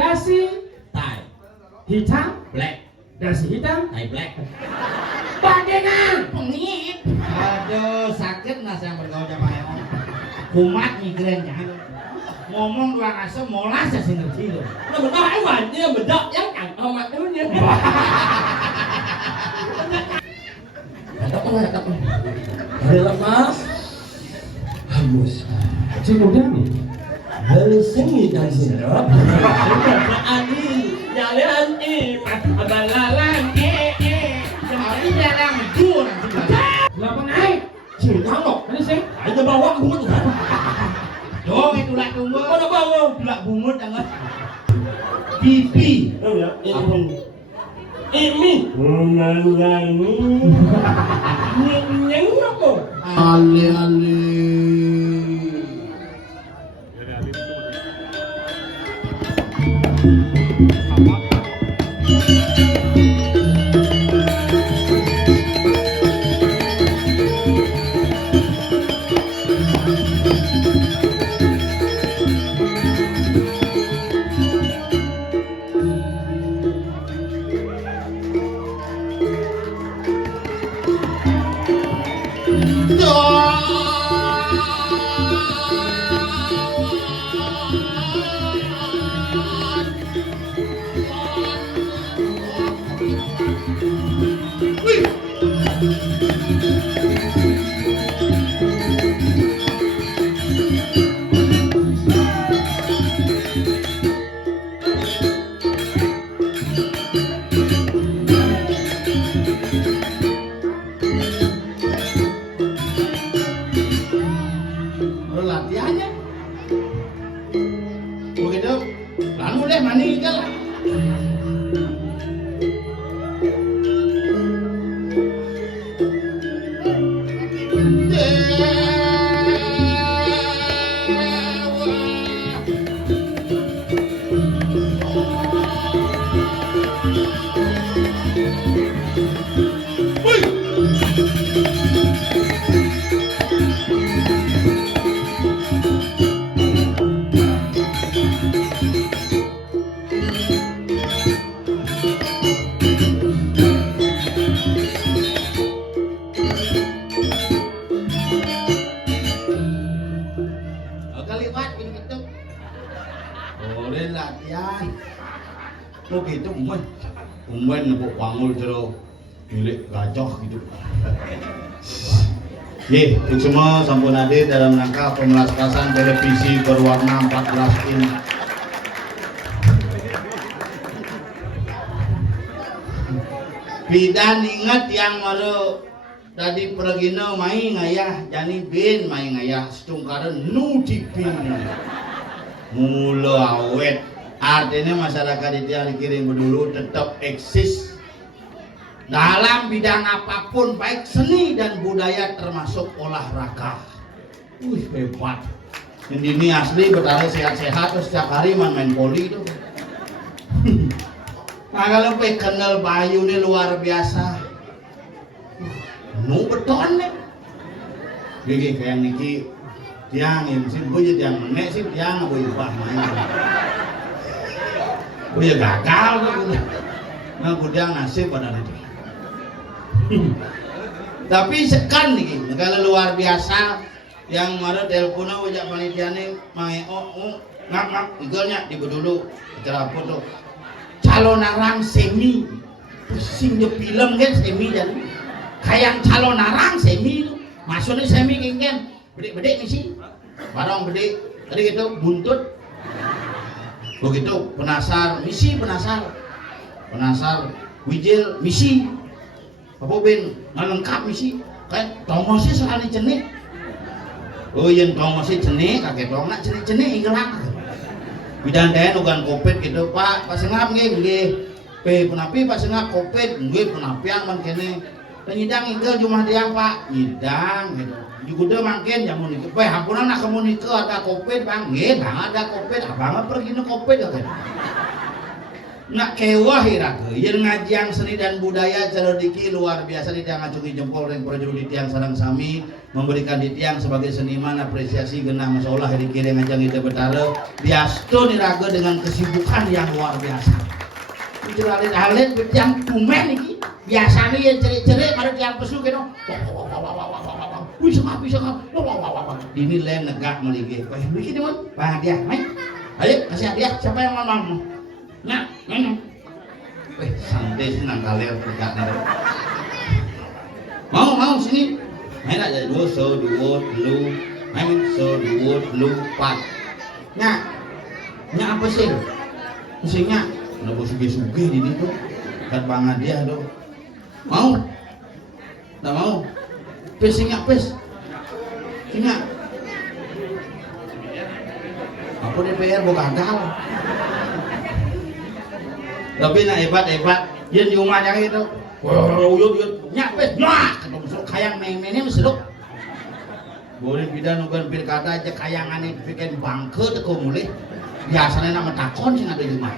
Dasi Tai hitam, black. dasi hitam, Tai black. badengan. Pengit. Aduh, sakit nas yang bergaul sama emang. Kumat migrain kan. Ngomong dua asem molas ya sih ngerti loh. Nó mình nói mà chứ mình đọc dán cẳng không mà nó như Hadap apa hadap? Ada mas. Hamus. Cikgu Dani. Lalu sengit dan sedap. Ani jalan mà balalan Tapi jarang jujur nanti. Lapan ai? chỉ thắng một Ini sih. phải cho bao quát không có Dong itu lah tunggu. có nó bao không Tulak bungut jangan. Pipi. đâu vậy ini nhấn nó cô Ali. Latihannya begitu lalu deh mani jalan kalimat gitu boleh latihan mau gitu umen kok bangun terus milik gajah gitu. Ye, itu semua sampun hadir dalam rangka pemelaskasan televisi berwarna 14 inch. Bidan ingat yang malu tadi pergino main ngayah jani bin main ngayah setungkaran nu dipin mula awet artinya masyarakat itu yang dikirim dulu tetap eksis dalam bidang apapun baik seni dan budaya termasuk olahraga. Wih hebat ini asli betari sehat-sehat terus setiap hari main voli itu. Nah kalau kenal Bayu ini luar biasa nu beton nih gini kayak niki tiang yang sih gue jadi yang menek sih tiang gue ubah main gue ya gagal tuh nah gue tiang nasib pada itu tapi sekan nih kalau luar biasa yang mana teleponnya wajah panitia nih main ngap igolnya di dulu acara apa tuh calon arang semi pusing di film kan semi dan kayak calon arang semi itu maksudnya semi kan bedek misi barang bedek tadi gitu buntut begitu penasar misi penasar wijil misi apa ben ngelengkap misi kan tongosnya soalnya jenik oh yang tongosnya jenik kakek tongak jenik hilang bidan dayan ugan kopet gitu pak sengap nggih penapi pas sengap kopet nggih penapian man kene penyidang ingkel cuma dia pak nyidang gitu juga udah makin jamu nih hampunan nak kamu nikah ada kopet bang nggih bang ada kopet abang pergi ke kopet ya kan nak kewah iraga yen ngajian seni dan budaya cerodiki luar biasa di tiang acungi jempol yang prajurit di tiang sarang sami memberikan di tiang sebagai seniman apresiasi genah masalah hari kiri ngajang ide betara biasto iraga dengan kesibukan yang luar biasa dicelalin halin yang tumen iki biasanya yang cerik-cerik pada tiang pesu gitu wih sengap ini lain negak melige wah begini mon wah dia main ayo kasih hadiah siapa yang mau nah, santai sih nang kaler tegak nang. Mau sini. Main aja dua so dua lu, main so dua lu pat. Nya apa sih? Musiknya udah suge-suge di situ. Kan banget dia tuh. Mau? Enggak mau. Pesingnya pes. Singa. Apa DPR mau gagal? Tapi nak hebat yen di rumahnya gitu yuk nyapes nah ketemu sok kayang meng-mengnya meseduk boleh bidan nugan pilkada aja kayangannya bikin bangke teko mulih biasanya nama takon sih ada di rumah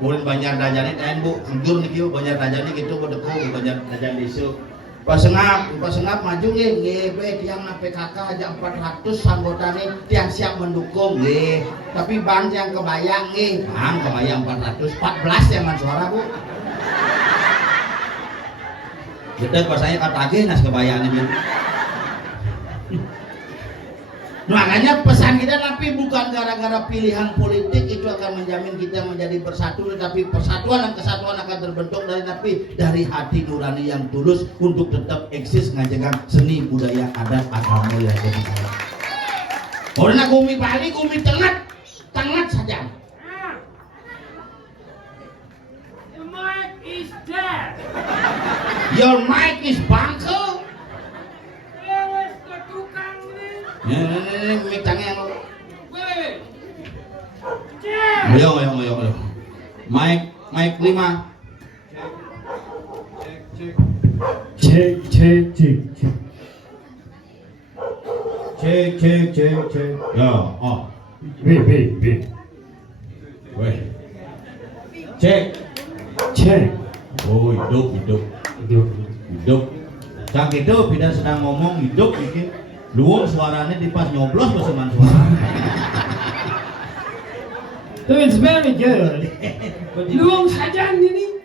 boleh banjar dajani dan bu jujur nih kieu banjar dajani gitu bodeko banjar dajani isu pas ngap maju nggih tiang na PKK aja 400 anggotanya tiang siap mendukung nggih tapi bang yang kebayang nggih bang kebayang 400 14 yang suara bu gede pasanya kata ge nas kebayang ini makanya pesan kita tapi bukan gara-gara pilihan politik itu akan menjamin kita menjadi bersatu tetapi persatuan dan kesatuan akan terbentuk dari hati nurani yang tulus untuk tetap eksis ngajaga seni budaya adat agama yang jadi kaya. Orang gumi Bali gumi tengah saja. The mic is dead. Your mic is bangkel. Ini mitangnya yang ayo Mike 5 cek ya oh B weh cek oh hidup cak itu tidak sedang ngomong hidup bikin luang suaranya di pas nyoblos beseman suara. So it's very good. Luang saja ini.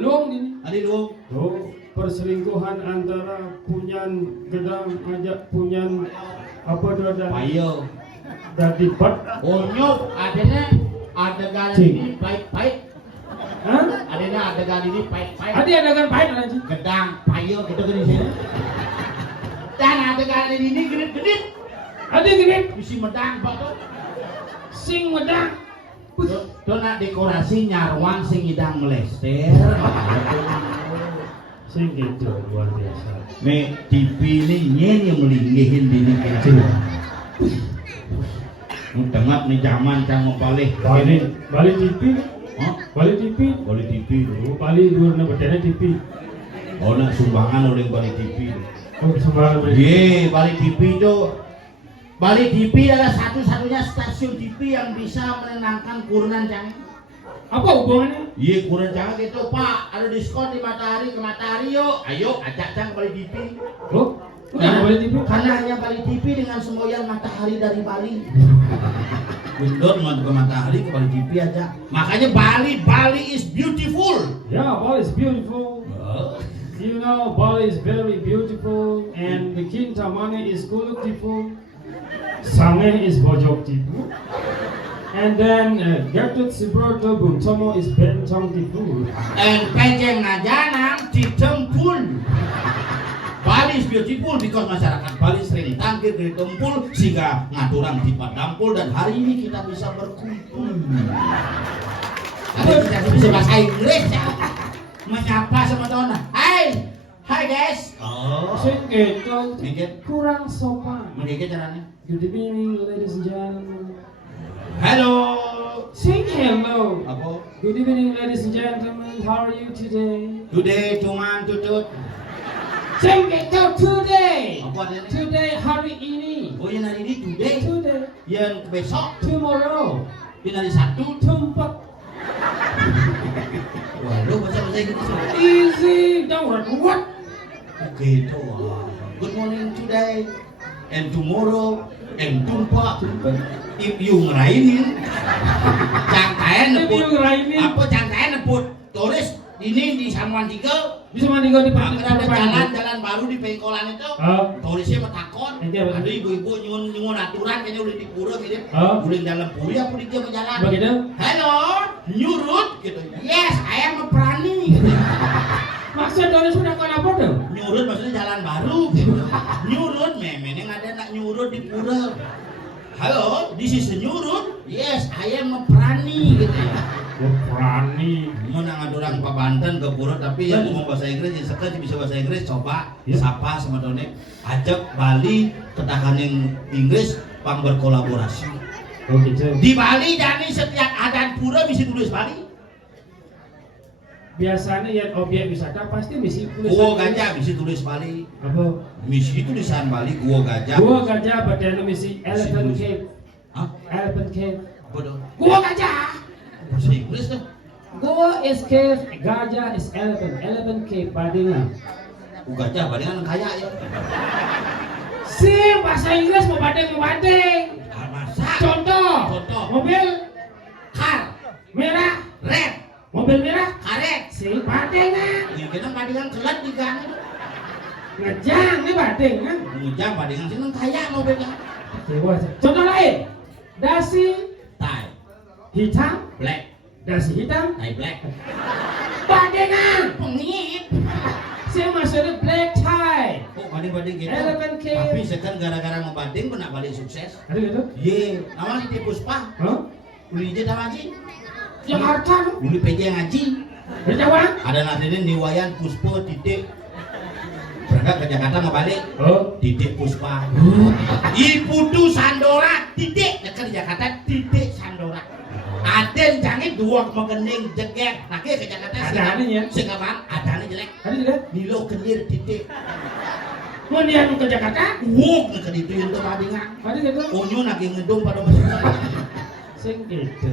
Luang ini. Adi luang. Oh, perselingkuhan antara punyan gedang ajak punyan apa ada Payo. dari bat. Oh nyop adanya adegan ini baik-baik. Hah? Adanya adegan ini baik-baik. Adi adegan pahit nanti. Gedang payo gitu di sini. Dan adegan ini genit-genit. Adi gini. Isi medang pak tuh. Sing medang. Tuh nak dekorasi nyarwan sing idang melester. Sing gitu luar biasa. Nih TV ini nyen yang melinggihin di ini kecil. Tengah nih zaman cang mempalih. Bali TV. Oh, Bali TV. Bali TV dulu. Bali dua bedanya TV. Oh nak sumbangan oleh Bali TV. Oh sembarang. Ye, Bali TV itu Bali TV adalah satu-satunya stasiun TV yang bisa menenangkan kurunan cang. Apa hubungannya? Iya kurunan cang gitu pak, ada diskon di matahari ke matahari yuk. Ayo ajak cang Bali TV. Oh, bukan Bali TV. Karena hanya Bali TV dengan semboyan matahari dari Bali. Bundut mau ke matahari ke Bali TV aja. Makanya Bali is beautiful. Yeah, Bali is beautiful. You know, Bali is very beautiful, and the Kintamani is beautiful. Sange is Bojoktipu. And then Gatut Sibroto Buntomo is Bentongtipu. And Penjeng Najanang Citempul. Bali is beautiful because masyarakat Bali sering tangkir di tempul sehingga ngaturang di padampul dan hari ini kita bisa berkumpul. Hari ini kita bisa bahasa Inggris ya. Menyapa sama teman. Hai guys. Oh. Sing itu Mungkin kurang sopan. mungkin caranya. Good evening, ladies and gentlemen. Halo. Sing hello. Apa? Good evening, ladies and gentlemen. How are you today? Today cuman tutut. Sing itu today. Apa dia? Today hari ini. Oh yang hari ini today. Today. Yang besok. Tomorrow. Yang hari Sabtu. Tempat. Waduh, bahasa Inggris. Easy, don't what? Gitu. Good morning today and tomorrow and tumpa. If you ngerainin, cangkain If you ngerainin. apa cangkain neput turis ini di Samuan Tiga. Bisa mandi kau di Ada jalan baru di Pengkolan itu. Turisnya metakon. Ente apa? Ada ibu-ibu nyungun aturan kayaknya udah di pura gitu. Udah dalam pura apa di dia berjalan. Begitu? Hello, nyurut gitu. Yes, I am a prani. Gitu. Maksud turis sudah kau apa tuh? Nyurut maksudnya jalan baru gitu. Nyurut memang yang ada nak nyurut di pura. Halo, this is a nyurut. Yes, I am a prani gitu. Berani. Menang ada orang Pak Banten ke pura tapi yang ngomong bahasa Inggris yang sekarang bisa bahasa Inggris coba sapa sama Done ajak Bali ketakan yang Inggris pang berkolaborasi. Oh gitu. Di Bali jadi setiap adan pura bisa tulis Bali. Biasanya yang objek wisata pasti misi tulisan. Gua gajah bisa tulis Bali. Apa? Misi tulisan Bali gua gajah. Gua gajah berarti misi elephant cave. Hah? Elephant cave. Apa dong? Gua gajah. Bahasa Inggris tuh. Goa is cave, gajah is elephant. Elephant cave Badingan. Gua gajah balingan kaya ya. Si bahasa Inggris mau bading. Masa? Contoh. Contoh. Mobil Car, merah. red, Mobil merah. karet. Si badingan. Ya kita balingan kelat di gang itu. Ngejang nih badingan. Ngujang balingan seneng kaya mobilnya. Contoh lain. Dasi Tie, hitam. black, Dasi hitam. tie black. Badingan. Pengit. Saya maksudnya black tie. Oh, bading-bading gitu. Elephant cave. Tapi sekarang gara-gara ngebading pernah balik sukses. Ada gitu? Ye, nama si Puspa. Hah? Uli aja nama Haji. Jakarta. Uli PJ ngaji. Dari Jawa? Ada nasinya Niwayan Puspa titik. Berangkat ke Jakarta mau balik. Oh. Titik Puspa. Iputu Sandora titik dekat di Jakarta titik Sandora. Aden jangan dua mengening jeger. Lagi ke Jakarta. Ada anehnya. Sekarang ada aneh jelek. Ada juga? Nilo kelir titik. Mau dia ke Jakarta? Wuk ke itu yang badingan. Ada gitu? Onyo lagi ngedung pada masyarakat. Sing gitu.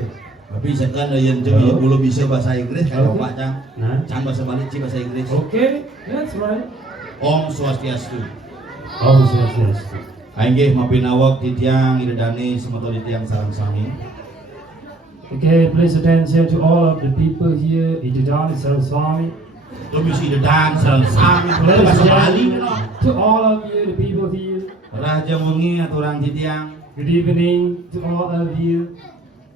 Tapi sekarang yang jadi belum bisa bahasa Inggris kalau Pak Cang. Nah. Cang bahasa Bali sih bahasa Inggris. Okay, that's right. Om Swastiastu. Oh, yes. Ainggih mapinawak titiang idedani semoto titiang salam sami. Okay, please attention to all of the people here. Ididani Saraswami. Domisi idedang salam sami. Boleh Ladies bahasa and Bali gentlemen, no. to all of you, the people here. Raja wengi aturang titiang. Good evening to all of you.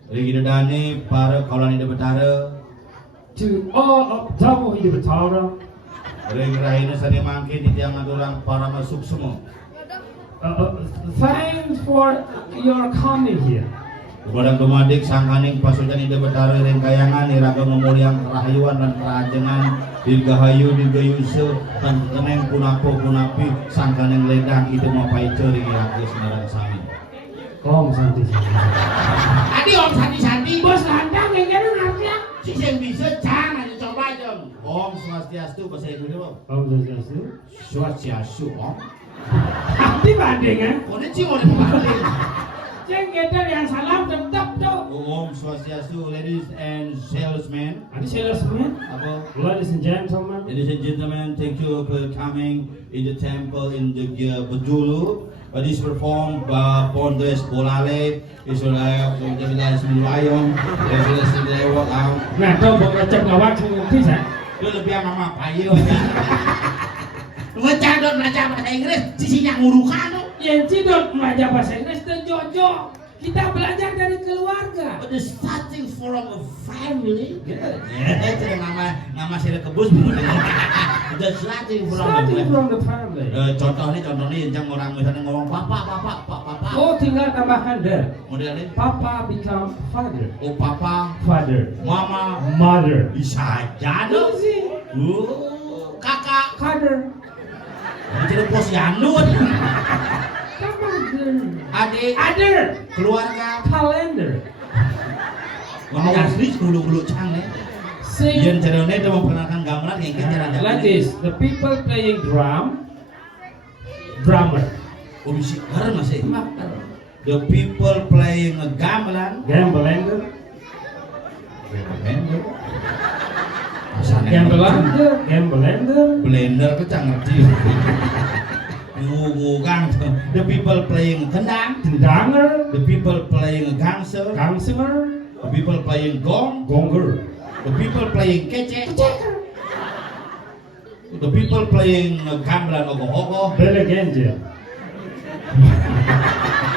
Ring idedani para kawan ide betara. To all of Tamu Hidipatara. Ring rahina sani mangkin titiang aturang para masuk semua. Thanks for your coming here. Kepada dumadik sangkaning pasukan ide betara ring kayangan iraga memuliang kerahayuan dan kerajengan dirgahayu dirgayuse dan keneng punapi sangkaning ledang itu mapai ceri iraga senaran sami. Om Santi. Adi Om Santi. Bos landang yang kena ngerti. Si yang bisa jangan dicoba dong. Om Swastiastu bahasa Inggris apa? Om Swastiastu. Swastiastu Om. Hati banding kan? Konnichiwa oleh pembanding. Ceng kita yang salam tetap tuh. Om Swastiastu, ladies and salesmen. Ada salesman. Apa? Ladies and gentlemen. Ladies and gentlemen, thank you for coming in the temple in the Bedulu. This performed by Pondes Bolale, Israel, Jabilas Mulayong, Jabilas Lewat Out. Nah, tuh mau ngecek ngawak sih saya. Itu lebih sama payo aja. Ngecek dong belajar bahasa Inggris, sisinya ngurukan tuh. Yang tidak belajar bahasa Inggris dan Jojo. Kita belajar dari keluarga. But the starting from a family. Iya. Ya, itu nama sila kebus. The starting from Starting a from family. the family. Contohnya yang orang misalnya ngomong papa. Oh, tinggal tambahkan der. Modelnya, Papa become father. oh papa, Father. mama, Mother. bisa aja dong. Easy. Kakak, Father. jadi posyandu, Father. adik, Other. keluarga. Calendar. Ngomong asli bulu cang ya. Sing. Yang cerita itu memperkenalkan gamelan yang kita Like this, the people playing drummer. Oh bisa keren masih. The people playing a gamelan. Gambelander. Gamelan. blender. Blender ko chẳng ngerti. Ngugang. The people playing tendang. Tendanger. The people playing gangster. Gangster. The people playing gong. Gonger. The people playing kece. The people playing gamelan ogoh-ogoh. Belegenje.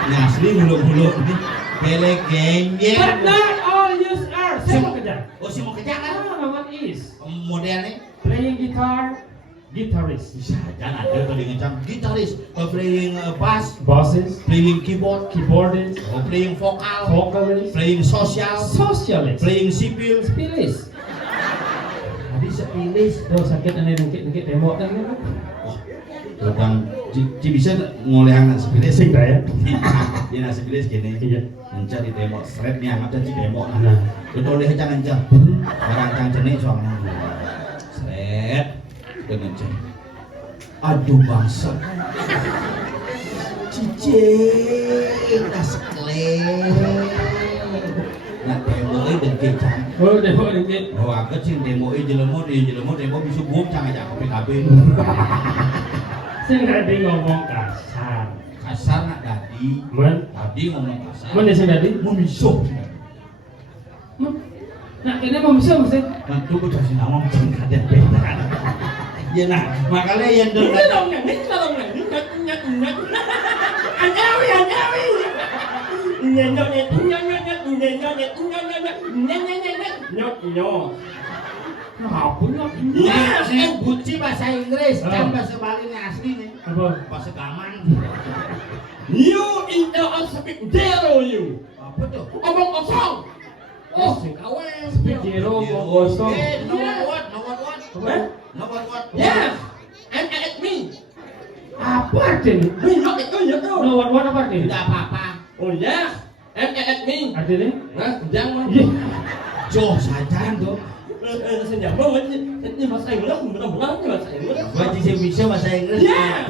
Ini asli huluk-huluk nih. Belegenje. But not all use are. Saya mau kejar. Oh, si mau kejar kan? What is? Modelnya Playing guitar. Guitarist. bisa jangan ada tadi ngecam gitaris, playing bass, Bosses. playing keyboard, Keyboardist. playing vokal, Vocalist. playing sosial, Socialist. playing sipil. Spilis. Tadi sepilis. Tuh sakit aneh nengkit tembok kan ini. Wah, kadang bisa ngolehan sepilis Sing dah ya. Dia nasi sepilis gini. Iya. Mencari tembok, seret nih amat di tembok. Nah. Betul deh jangan jah. Barang jangan jenis soalnya. Seret dengan jah. Aduh bangsa. Cicing das kleng. Nah tembok ini dan kecang. Oh, tembok nengkit. Oh aku cing tembok ini jelemo tembok bisa buang jangan jangan PKB. Sing tadi ngomong kasar. Kasar nak tadi. Tadi ngomong kasar. Mana sing tadi? Mau misuh. Nah, ini mau bisa mesti. Nah, tuh gue kasih nama macam kadet beda. Ya nah, makanya yang dulu. Saya buci bahasa Inggris, kan bahasa Bali ini asli nih. Apa? Bahasa Gaman. You in the speak zero you. Apa tuh? Omong kosong. Oh, sing kawin. Speak zero, omong kosong. No what? No what? Yes. And at me. Apa artinya? No, what apa artinya? Tidak apa-apa. Oh yes. And at me. Artinya? Hah? Jangan. Iya. Jauh saja tuh. Saya ini bahasa Inggris, benar-benar ini bahasa Inggris. Gua bisa bahasa Inggris. Yes.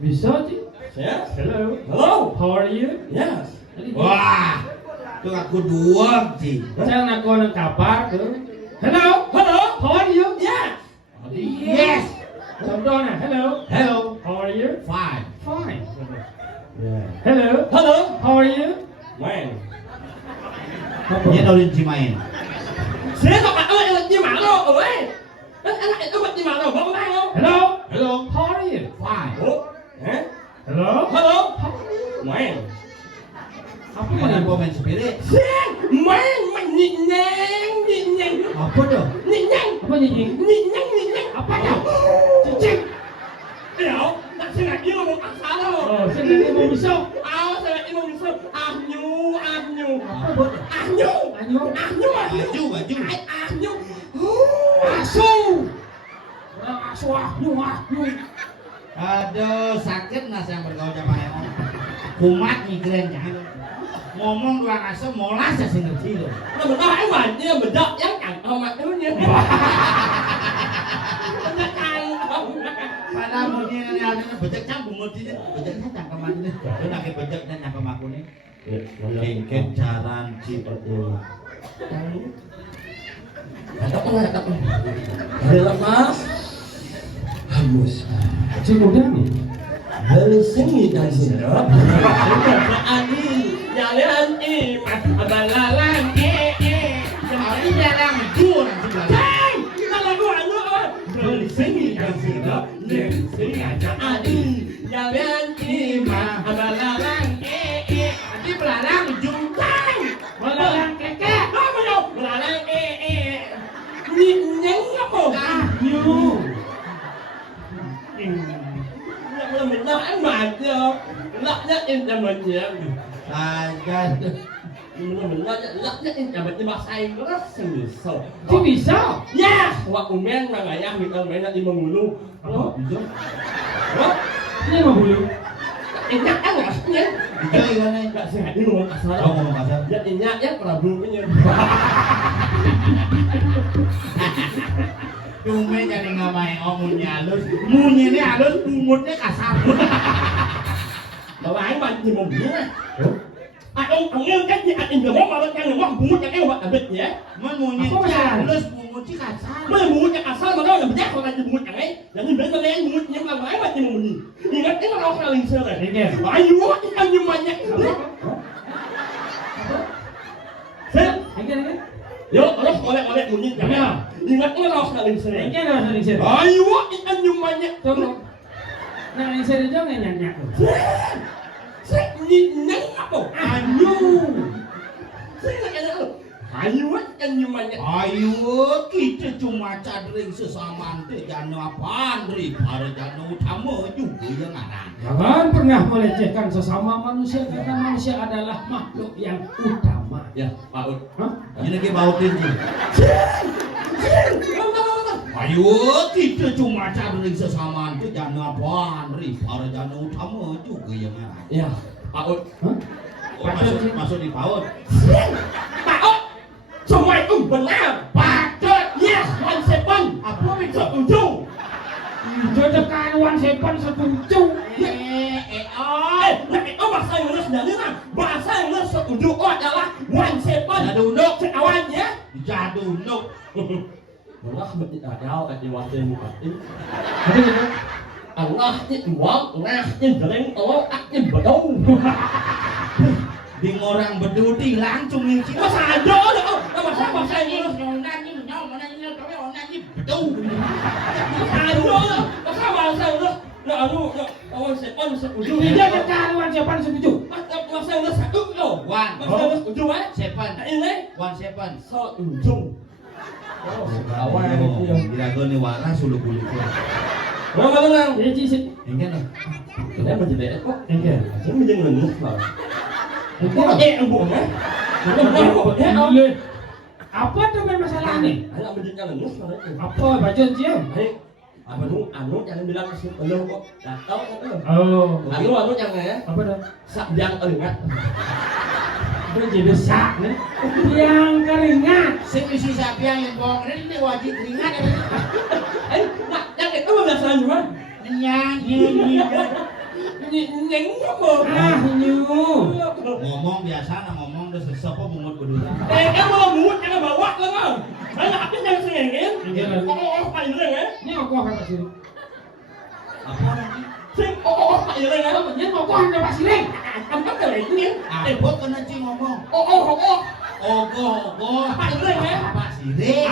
Bisa sih. Yes. Hello. Hello. How are you? Yes. Wah, tuh aku dua sih. Saya nak kau nak kabar tu. Hello. Hello. How are you? Yes. Yes. Contohnya, hello. Hello. How are you? Fine. Fine. Yeah. Hello. Hello. How are you? Man. Dia tahu dia main. Saya tak tahu di mana, oi. Anak itu di mana? Bawa tahu. Hello. Hello. How are you? Fine. Oh. Eh? Hello. Hello. How are you? Man. Apa Main mana? main spirit. Sen, man, nyeng. Apa tuh? Nyeng. Apa nyanyi? Nyeng. Apa tu? Cicing. Yo, tak saya nak dia ngomong asal lo. Oh, saya nak mau besok. Saya nak dia ngomong asal. Ahnu. Apa tuh? Ahnu. Baju. Ahnu. Asu. Ahnu. Aduh, sakit nas yang bergaul sama emang. Kumat migrain jangan. Ngomong dua rasa molas ya sih ngerti loh. Nó nói mà như mình đọc giống cẳng không mà nó như nó cay không. Padahal mungkin ada bejek campur mesti bejeknya cangkeman ini. Itu nak bejeknya cangkem aku nih. Kengken jaran cipetul. Ada mas. Hamus. Cik muda ni. Beli sengit dan sirap. Ani jalan iman abalalan Tapi jarang jujur nanti balik. kalau gua anu beli sengit dan sirap. Sengaja ani jalan iman abalalan Nanti belarang jungkang. Malang keke. apa yo belalang nyeng apa You. mình nói mà chưa lắc nhất in cho mình vậy Aja. mình nói lắc nhất in cho mình đi bao say nó rất sừng sầu Cik bisa. ya hoặc cùng men mà ngày ăn mình ăn mẹ nó đi mà mùi luôn đó đó Ini mau bulu. em nhắc ăn là nhé Chơi kan nih. gak sih ini ngomong kasar Kau ngomong kasar. ya inyak ya Prabu punya Cuma jadi ngamain omongnya halus. Munya ini halus, bungutnya kasar. mà bán mình thì mùng nữa ai ông angin kan ni atin dia mau malah kan mau bungut yang buat abet ya. Menmunyi halus bunguti kasar. Mana bungut yang asal mana yang banyak orang yang bungut yang lain. Yang ni benar yang bungut yang lain macam bunyi. Ingat ni orang orang lain sel. Ayu ikan yang banyak. Sel. Yo, oleh bunyi jangan. Ingat ni orang orang lain sel. Ayu ikan yang banyak. Nah, ini saya jangan nyanyi. Saya nyanyi apa? Ayu. Saya nak kata apa? Ayu kan nyumanya. Ayu kita cuma cadring sesama ante jangan apaan daripada jangan utama juga yang ngarang. Jangan pernah melecehkan sesama manusia karena manusia adalah makhluk yang utama. Ya, Pak Ud. Ini lagi bautin tu. Ayu kita cuma cadring sesama ante jangan apaan daripada jangan utama juga yang ngarang. Ya, Pak Ud. Masuk di paut. Pak Ud. Semua itu benar. Patut. Yes, 17. Apa itu? Setuju. Jodohkan 17 setuju. Nah itu bahasa Inggris dari mana? Bahasa Inggris setuju adalah 17. Jadunuk. Awan ya. Jadunuk. Allah beritahu di waktu muka ini. Ada gitu. Allah ni uang, Allah ni jalan tolong, ni bedau. Di orang berdudi langsung ni cik. Masa ada dah. Bahasa Inggris. Betul. Ada dah. Bahasa Inggris. Nak anu, awak sepan setuju. Tidak kekaruan siapa setuju. Bahasa Inggris satu tu. Bahasa Inggris setuju eh? Sepan. Ini 17. setuju. Awal kira-kira ni waras sulu bulu. Mana? Ya cici. Ingat tak? Kenapa jadi apa? Enggak. Saya menjadi ngenes lah. Enggak. Embung eh? Apa tuh masalah nih? Anak menjadi ngenes lah. Apa baca cium? Hei, anu jangan bilang lu kok. Dah tahu kan? Oh. Anu jangan ya. Apa dah? Sak yang keringat. Itu jadi sak nih. Yang keringat. Sing isi sapi yang bohong ini wajib keringat. Nak yang itu bahasa Inggris. Nyeng apa? Nyu. Ngomong biasa nak ngomong dah sesapa bungut berdua. Kalau mulut jangan bawa lah kan. Saya apa yang sengengin? Apa yang sengengin? Ini aku apa sih? Apa lagi? Sing apa yang sengengin? Ini aku apa sih? Apa yang sengengin? Apa kena cing ngomong? Ogo. Apa Apa yang sengengin? Apa sih re?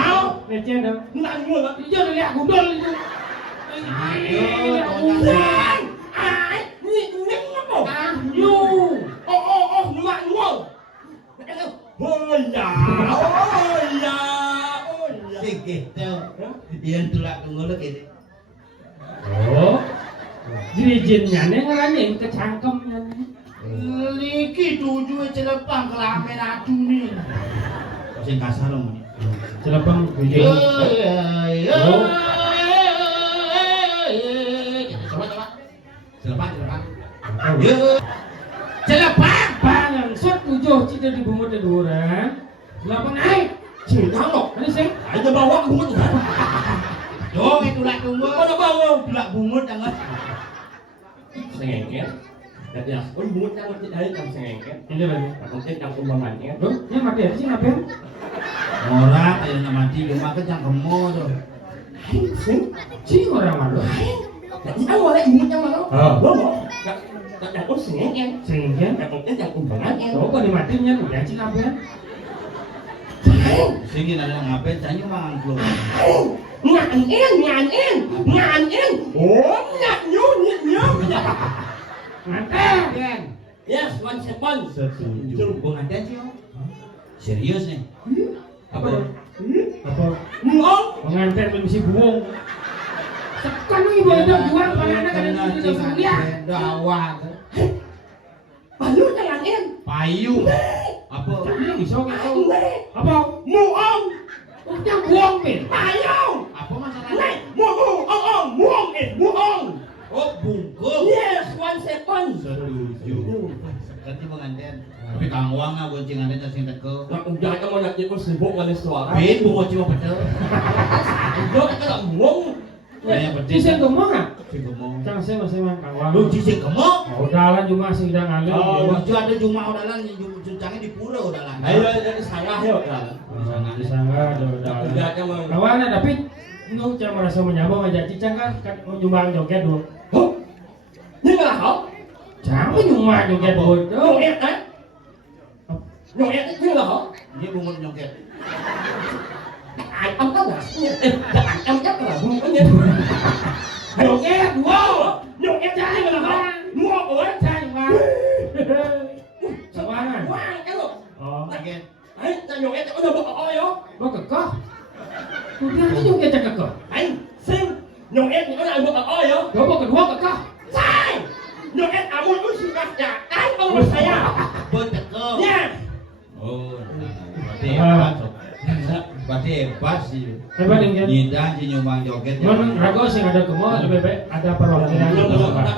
Leceh dah. Nak gua lah. Iya udah lihat gundul itu. Seng. Nyeng apa? Nyu. Nak gua. Oh ya. Sikit tu. Yang tulak tunggu lagi. Oh. Dirjennya nih ngalamin kecangkemnya nih. Liki tujuh celepang kelamin aku ni. Sing kasar lo ni. Celepang dirjen. Celepang. Celepang. Pangan set 7 cita di bungut di duran. Celepang naik. Cerita kok. Ini sih. Ayo bawa bungut. Dong itu lah tunggu. Mana bawa? Tulak bungut jangan. Sengengin. Dan ya, bungut yang mesti dari yang sengengin. Ini lagi. Mungkin yang umbangannya. Loh, ini mati aja sih ngapain? Orang yang nak mati rumah ke jangan kemo tu. Sing. Cing orang malu. Jadi awal lagi bungut yang mana? Bawa. Tak yang sengengin. Sehingga. Yang mungkin yang umbangannya. Oh, kok dimatinya udah cing ngapain? Singin ada ngapain tanya mang keluar. Nganyen. Oh, nyanyu. Nganten. Yes, 17. Setuju. Pengantin sih. Serius nih. Apa? Apa? Ngong. Pengantin mesti buang. Tekan ibu hidup jual karena kan itu sudah Dawat. Balu nyanyen. Payung. Apa? Ini bisa gitu. Apa? Muong. Udah buang pin. Payung. Apa masalahnya? Muong. Oh bungkung. Yes, 17. Setuju. Ganti pengantin. Tapi kang uang ah gonceng antin tak sing teko. Nak jangan kamu nak ikut sibuk kali suara. Bin bungo cuma betul. Itu kita muong. Yang penting Cising gemuk nggak? sing gemuk. Cang saya masih makan kawan. Lu cising gemuk. Udalan cuma sih udah ngalir. Oh, ada cuma udalan cucangnya di pura udalan. Ayo jadi sanggah yuk kan. Bisa nggak ada udalan. Enggak mah. Kawan tapi lu cang merasa menyambung aja cicang kan nyumbang joget dulu. Hah? Ini nggak hal? Jangan nyumbang joget dulu. Nyongek kan? Nyongek ini nggak hal? Dia bungut nyongket. Anh âm tóc à? Anh âm chắc là vui có nhân. Nhộn nghe, wow, nhộn nghe trái mà là không? Mua ủa? Trai mà. Sao quá này? Wow, cái rồi. Again. Đấy, ta nhộn nghe có đâu có oi không? Có cực có. Tôi nghe cái vô kia chắc cực. Anh, xin, nhộn nghe có nào có oi không? Có cực có. Sai! Nhộn nghe à muốn uống sugar trà, cái ông mà say à? Bơi tật cơ. Nha! Oh, berarti hebat. Berarti hebat sih. Hebat yang kan? Nyindan si nyumbang joget. Memang ragu sih ada gemuk lebih baik ada perwakilan Belum, untuk belum, sepakat.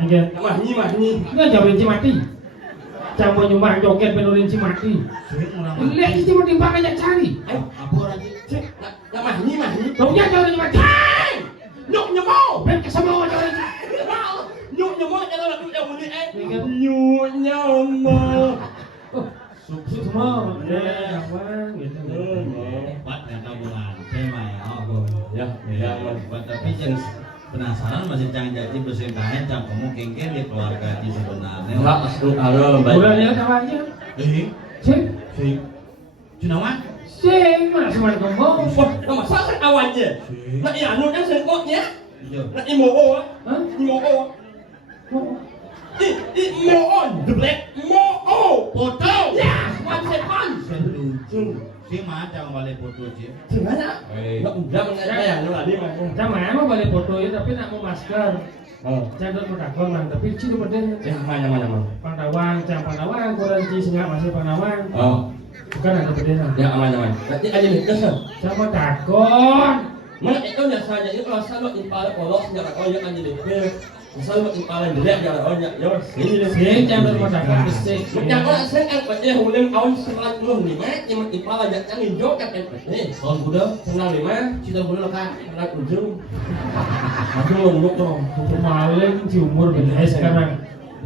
Mungkin. Mah ni. Nggak jauh rinci mati. Campur nyumbang joget penuh rinci mati. Lihat rinci mati timbang aja cari. Apa orang sih? Mah ni. Tunggu jauh rinci mati. Nhộn nhà mô! Ben kesemua jauh rinci. Nhộn nhà mô cho nó là tụi em muốn đi em. Nhộn nhà mô. Sukses semua. Ya, kawan gitu. Hebat yang tabungan. Tema ya. Ya. Tapi yang penasaran masih cang jadi bersendahan cang kamu kengker di keluarga di sebenarnya. Enggak, masuk ada baik. Udah lihat kawannya. Cek. Cunawan? Cek mana cuma gemuk. Wah, nama saya awalnya. Nak ya, nu kan sengkotnya. Iya. Nak imo ah. Hah? Imo. Imo on the black mo. Foto. Ya, one second. Setuju. Si mana cang balik foto sih? Gimana? Nak udah mengajar lu tadi mah. Sama emang balik foto ya tapi nak mau masker. Jangan menakon man tapi cium beden. Ya, mana. Pandawang, koranci singa masih pandawang. Bukan ada beden. Ya, aman. Nanti aja nih kesel. Sama takon. Mana itu biasanya itu kalau saya impal polos jangan kau yang aja deh. Saya impal jelek jangan kau ya. Sini deh. Sing jangan menakon bisik. Macam orang saya kan pada hulen awal sekolah dulu lima, cuma impal aja jangan hijau kan eh. Tahun kuda? Senang lima, Cita kuda kan? senang ujung. Aku ngomong dong. Maling di umur beda sekarang.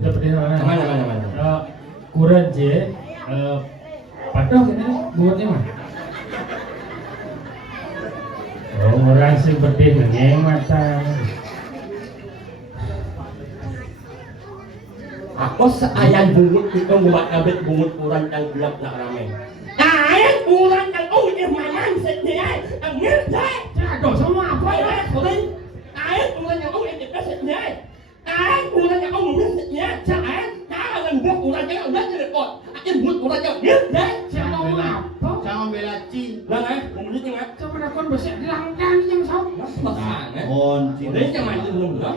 Udah beden mana? Mana. Kurang je. Patok ini buatnya mah. Orang sing beden ngemata. Aku seayan bungut itu buat kabit bungut kurang yang gelap nak ramai. Ayat kurang yang yang maman sedih. Angin deh. Aduh semua apa ya? Ayat kurang yang yang kita sedih. Ayat kurang yang mungkin sedih. Jangan jangan buat kurang yang udah jadi kot. Ayat buat kurang yang deh. Siapa mau apa? Jangan bela cing. Lah ngomong ni jangan. Coba nakon besok dilangkang jam sahur. Kunci. Boleh jangan belum dah.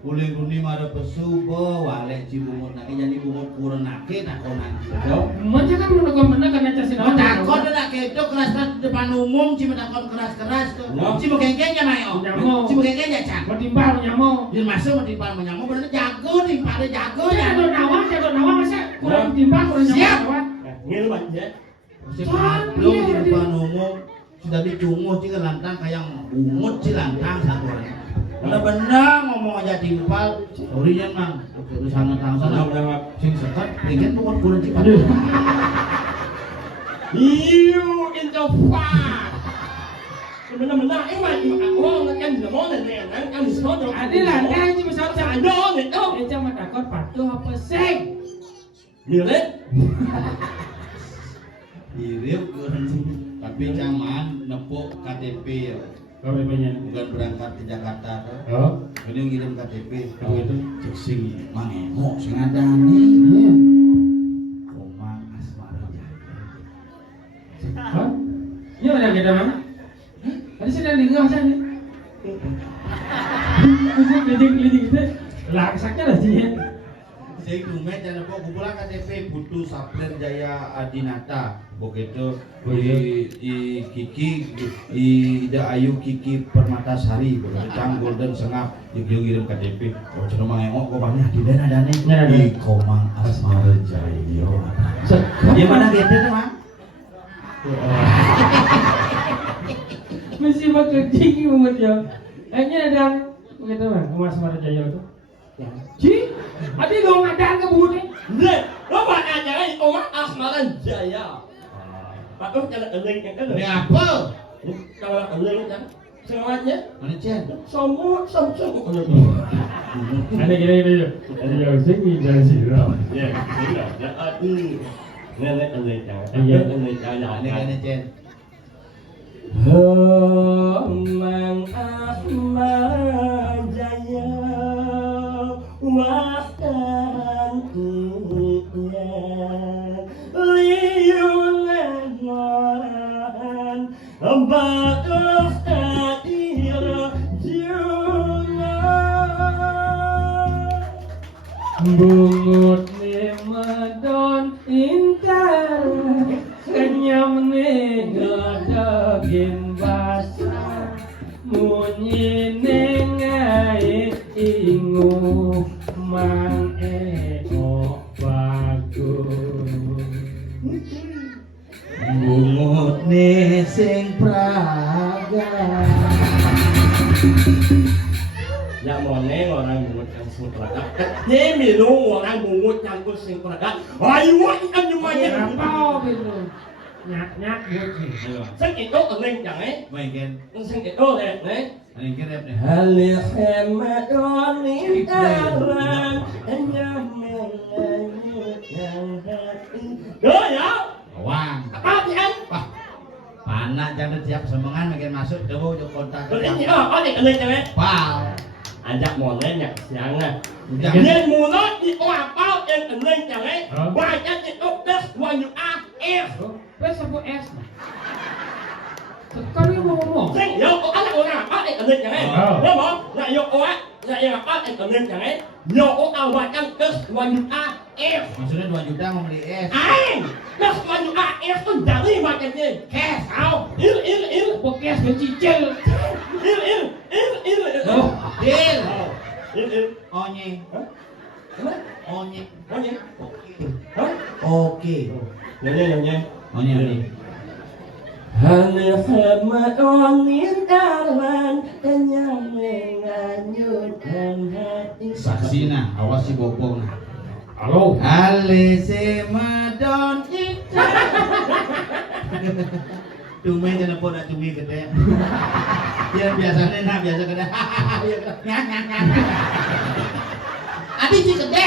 Uling kuning ada pesu walek cibungut nak jadi bungut kurang nake nakonan. Macam kan belum nakon benar kan aja sih. Takon nak ketok keras depan umum cuma takon keras tuh. Cuma kengkeng ya mayo. Cuma kengkeng ya cang. Mentimbang nyamuk. Dia masuk mentimbang menyamuk berarti jago timpal jago ya. Jago nawang masa kurang timbang kurang nyamuk. Siap. Ngil banget. Belum di depan umum sudah dicunguh jika lantang kayak bungut si lantang satu orang. Benar-benar ngomong aja timpal, urinya mang, urusan tang sana. Sing sekat, pengen bungut kurang cipat. You in the fire. Benar-benar orang kan tidak mau nih, kan disuruh. Ada lantang cuma satu Ada nih, oh. Itu mah takon patuh apa sing? Milik. Mirip tapi caman nepuk KTP ya. Kau banyak. Bukan berangkat ke Jakarta. Oh, Ini ngirim KTP. oh itu. Cek sing mangemo sing ada nih. Komang asmara Hah? Iya ada kita mana? Tadi sedang dengar saja nih. Lidik itu laksaknya lah sih. Sing dume jangan kok kumpulan KTP butuh Saplen Jaya Adinata. Begitu di Kiki di Ida Ayu Kiki Permatasari begitu Cang Golden Sengap ngirim KTP. Oh cenah mangengok kok banyak di dana di Komang Asmara Jaya. Di mana gitu tuh, Mang? Mesti bakal tinggi banget ya. Hanya ada begitu kan, Mas Marjaya itu. Ya. Ci, ada dong ada ke budi. Nih, lo mana aja kan Omar Asmaran Jaya. Pak tuh jalan eling yang Ini kan. apa? Kalau eling kan semuanya Mana Cen? semua. Ada gini. Ada yang sini dan sini. Ya, sudah. Ya, nenek eling yang. Iya. Eling yang. Ini kan Cen. Mang Ahmad Jaya Wahdan iya Liunan moran Ba'uf ta'ira juna Bungut ni madon intar kenyam ni ngadagin basah munyi nengai ingu mang eo bagus Bungut ni sing praga. Ya moneng orang bungut yang sing peragat. Ni minum orang bungut yang sing peragat. Ayo ikan nyumanya. apa gitu nyak gitu Sing itu eling jangan. Main kan? Sing itu deh, nih. Ini kan rap nih. Halih hemadon intaran Nyameng yang hati. Duh ya. Wang. Apa pian? Wah. Panak jangan tiap semengan makin masuk dewo jo kontak. Ini ini eling jangan. Wow. Ajak moneng ya siangnya. Udah. Nên mulut di apa yang eling jangan. Hah? Banyak itu plus wanyu a f. Wes apa es sekali mau ngomong Sing yo kok anak orang apa yang eling jangan. Oh. Lo mau nak yo orang nak yo apa yang eling jangan. Yo awak yang plus wanyu a f. Maksudnya 2 juta mau beli es. Aing, plus wanyu a f tu dari macamnya. Cash out. Il. podcast dan cicil Il. Oh, deal. Il. Onye. Hah? Apa? Onye. Onye. Hah? Oke. Nyanyi. Onye. Hanya sama angin dalan yang menganyutkan hati. Saksina, awas si bopong. halo Ale se madon kita. Tumai jangan pun nak cumi kete. Ya biasanya nak biasa kete. Adi si kete.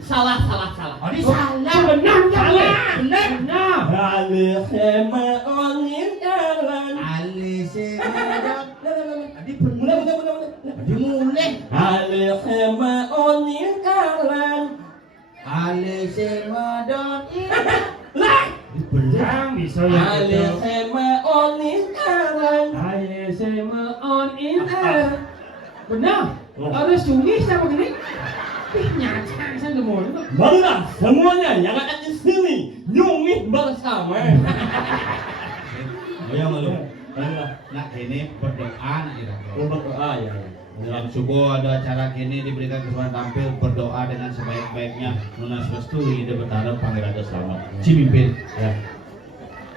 Salah. Adi salah. benar Hanya sama angin dalan. Ale se madon. Adi Mulai. Adi mulai. Hanya sama angin dalan. Ale se madon. Lah. yang bisa yang Hanya itu sama angin dalan. ayo sama on in air benar harus tulis sama gini nyata saya udah mau Marilah semuanya yang ada di sini nyungit bersama. Ayo malu. Marilah. Nak ini berdoa nak kita. Berdoa ya. Dalam subuh ada acara kini diberikan kesempatan tampil berdoa dengan sebaik-baiknya lunas restu ide bertarung pangeran selamat Cimimpin Ya.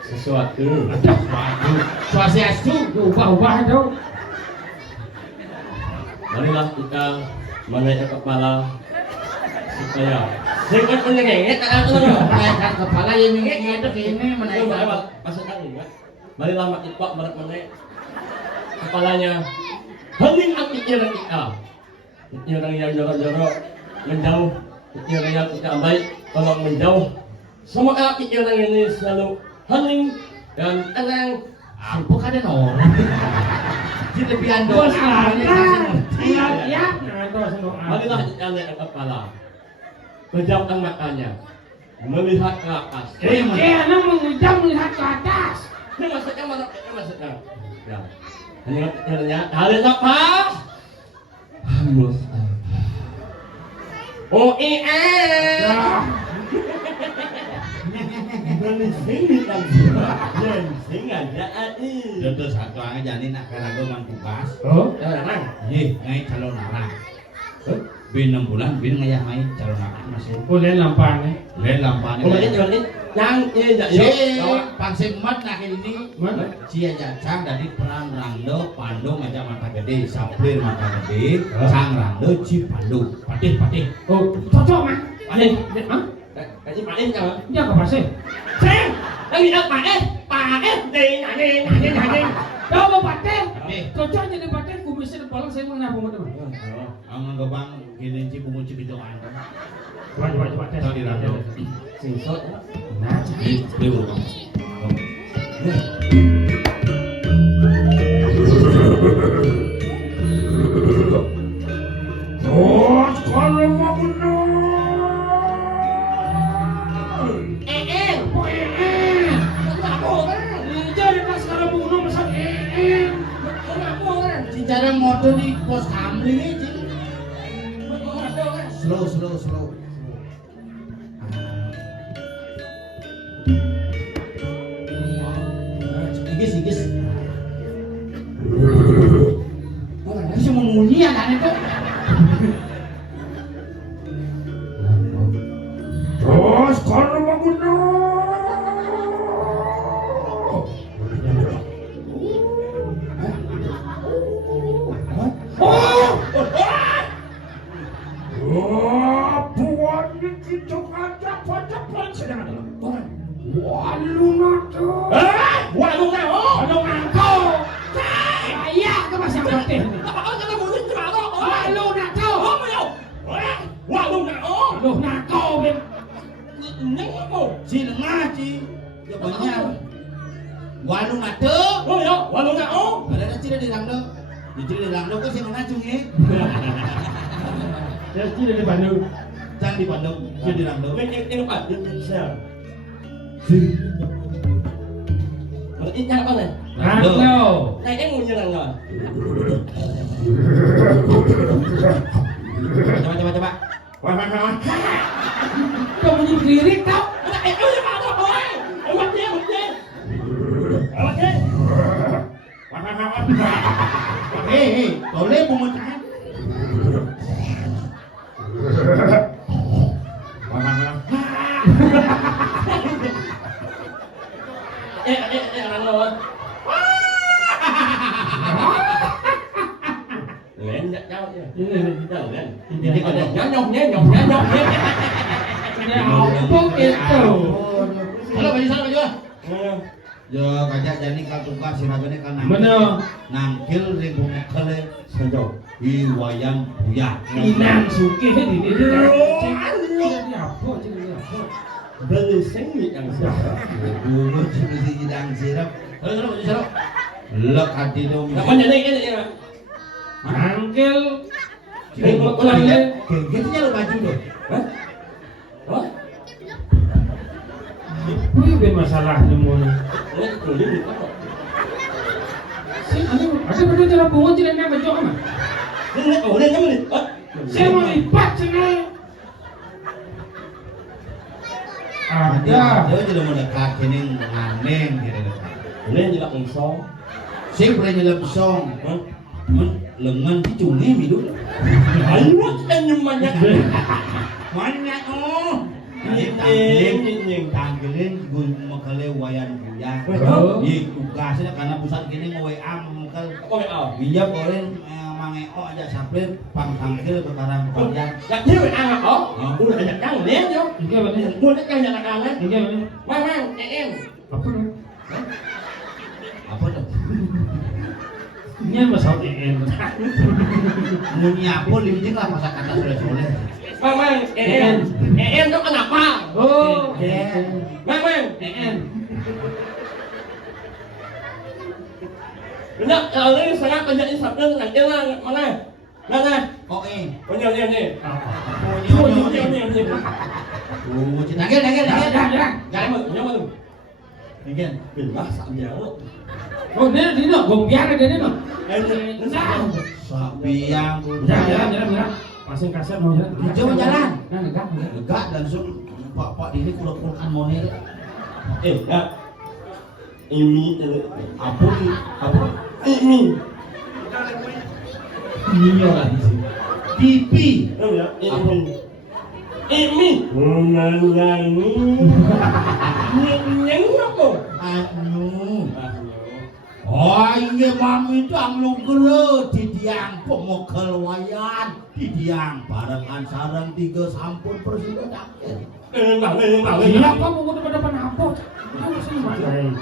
Sesuatu. waduh swastiastu ubah dong Marilah kita menaikkan kepala supaya singkat menyengit menaikkan kepala yang ingin itu kini menaikkan Maksudnya ini ya. Marilah mak ipak menaik kepalanya. Hening api irang kita. Irang yang jorok-jorok menjauh. Irang yang tidak baik tolong menjauh. Semua api irang ini selalu hening dan tenang. ampuh kada orang jadi lebihan doa ya Marilah kita naikkan kepala. Pejamkan matanya. Melihat ke atas. anak mengujam melihat ke atas Ini maksudnya. Ya. Hanya kiranya tarik nafas. Hembus. Oh iya. Dari sini kan. Dari sini aja adi. Tentu satu aja jadi nak kalago man tugas oh Jangan. ih ngai calon arah Bin 6 bulan bin ngayah main calon anak masih. Oh, lain lampangnya. Lain lampane. Kalau ini yang ini Si ya. Pangsing Mat nah ini Mana? Cia Jacang dari peran Rangdo Pandu ngajak mata gede Saplir mata gede Sang Rangdo Ci Pandu Patih Oh, cocok mah. Patih. Hah? Cái Patih sao? Dia apa sih? Xem. Lagi dah Patih. Patih. Ding. Coba paten. Patih Cocok jadi paten kumisnya kepala saya mau ngapa teman. ang gabang kini Ci Pungun Ci Bidokan Coba tes. Tadi Rangdo Singkot. Nah, di urang terus kalau mau benar. Jadi pas kalau mau benar pesan Si cara motor di pos kamling ini Ci slow Igis orang ini semua mulia kan itu terus kalau mau benar. Buat itu aja pada sedang ada orang. Walung aku. Walung na oh. Walung aku. Saya ke masih penting. Apa kau jangan bunyi cemara? Walung aku. Oh, mau. Walung na oh. Walung aku. Neng apa? si lengah Ci jawabannya walung nate Oh ya, walung na oh. ada Ci di Rangdo di Rangdo kan si ngacung ya Dia tidak di Bandung. Cang di Bandung Ci di Rangdo Ini apa? Ini siapa? Ini yang apa nih? Rangdo. Này em muốn như là ngờ. coba Wah. Kau punya kiri kau. Em ơi mà thôi. Em bắt đi. hei boleh pemutaran Ăn rồi. Lên nhận nhau chứ. Lên. Ini kan nyok. Apa itu? halo baju sana baju yo kajak jani kal tukar siragane kan Bener. nangkil ring kele Sejauh. di wayang buya Inang suke di ini. Apa? Beli sengit yang siapa? dulu si jidang sirap halo baju sana lek hati dong Namanya ini ya. Angkel. Genggetnya lo baju dong Hah? Oh? Wih, masalah semuanya. Ini kulit di mana? Ada benda cara bunga tidak nak baju apa? Ini kulit kamu nih. Saya mau lipat sana. Ada. dia jadi mendekat ini nganeng gitu Ini juga unsong. sing pernah nyelap song lengan dicungi hidup Ayo, kita nyumanya. mana oh Nying. tanggelin gue makale wayan buya Oh. di tugasnya karena pusat gini nge-WA makal Apa ya? iya boleh mangeo aja saplir pang tangkil bekarang panjang Gak như vậy ăn hả? Udah banyak yang lihat yo. Ini apa? Mua nó căng jangan kalah. Ini apa? Mang, em. Apa? apa tuh Ini masalah EN. nyapu limjing lah masa kata soleh-soleh Mang, em. Em itu kenapa? Oh, Mang. EN. Benar, kalau ini sangat banyak ini sabda nanti lah mana? Mana? oh Oh ni. tangkil Gak mau, tu. tangkil Bilmah sabda lo. Oh, ini nak gombiar ada ni nak. sapi yang Jalan. Pasang kaset mau jalan. Coba jalan. Nah, enggak. lega langsung pak ini kurang monel Ya. Ini tu. apa Ini. ini lah di sini pipi. Oh ya, ini. Nyeng apa? Anu. Oh iya mami tang lu di tiang pemokel wayan di tiang barengan sarang 3 sampun presiden akhir. Bang. Iya kamu udah pada apa? Itu sih mana?